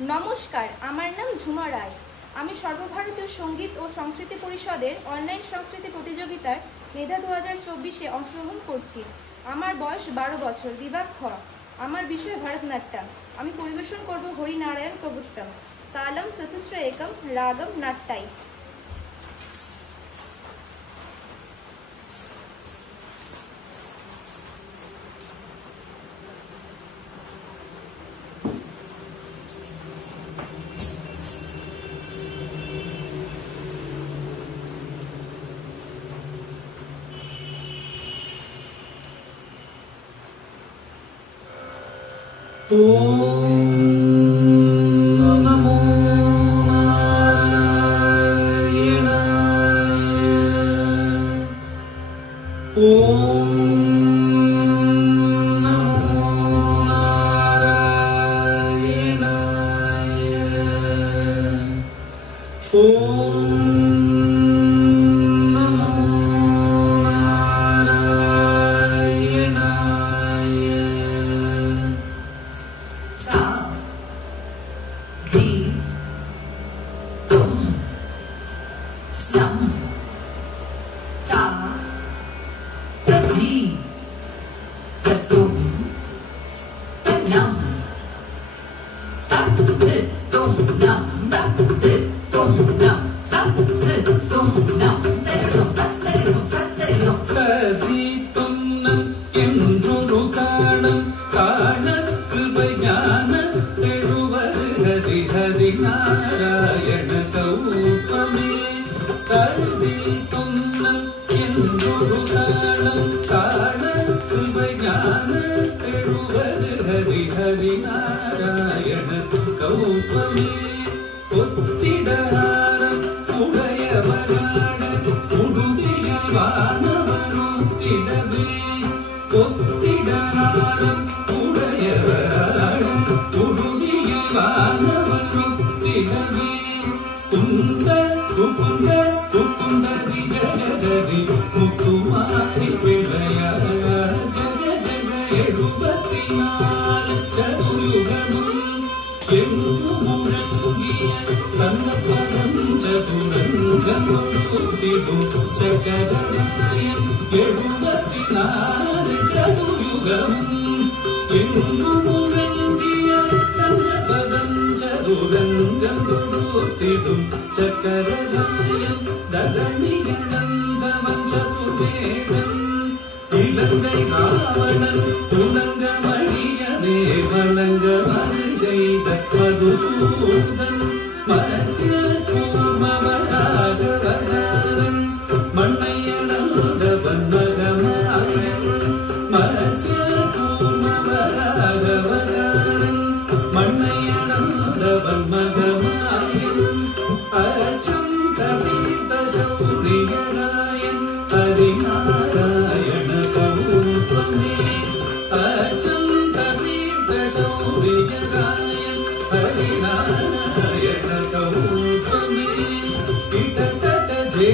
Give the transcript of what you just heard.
নমস্কার, আমার নাম ঝুমা রায়। আমি সর্বভারতীয় সঙ্গীত ও সংস্কৃতি পরিষদের অনলাইন সংস্কৃতি প্রতিযোগিতার মেধা 2024-এ অংশগ্রহণ করছি। আমার বয়স 12 বছর, বিভাগ খ। আমার বিষয় ভারতনাট্যম। আমি পরিবেশন করব হরিনারায়ণ কবুত্তম, তালম চতুস্র একম, রাগম নাট্যাই। नमो नारायणाय। हरिनारायण कौपमे हरिनारायण कौपमे ஒத்திடராரம் உடையவரான உடுதிய வானவருத்திடவே ஒத்திடராரம் உடையவரான உடுதிய வானவருத்திடவே குந்த குகுந்த குகுந்ததி ஜகதரி முத்துமாரி பிள்ளையார ஜக ஜக 74 சதுயுகமும் चकरनायं 74 चतुर्युगम् चतुरङ्गं चकरनायं ददनिगणन्दमं चतुर्वेदम् இலங்கை ராவணன் துலங்கமணியனே வணங்கமது செய்த மதுசூதன் மனசில் கூர்மவராகவனாரன் மண்ணையளந்தவன் மகமாயன் மனசில் கூர்மவராகவனாரன் மண்ணையளந்தவன் மகமாயன் அச்சம் தவிர்த்த சௌரியராயன் हरिनारायण कौपमे अचं ततीर्थ शौर्यरायण हरिनारायण कौपमे इततत जे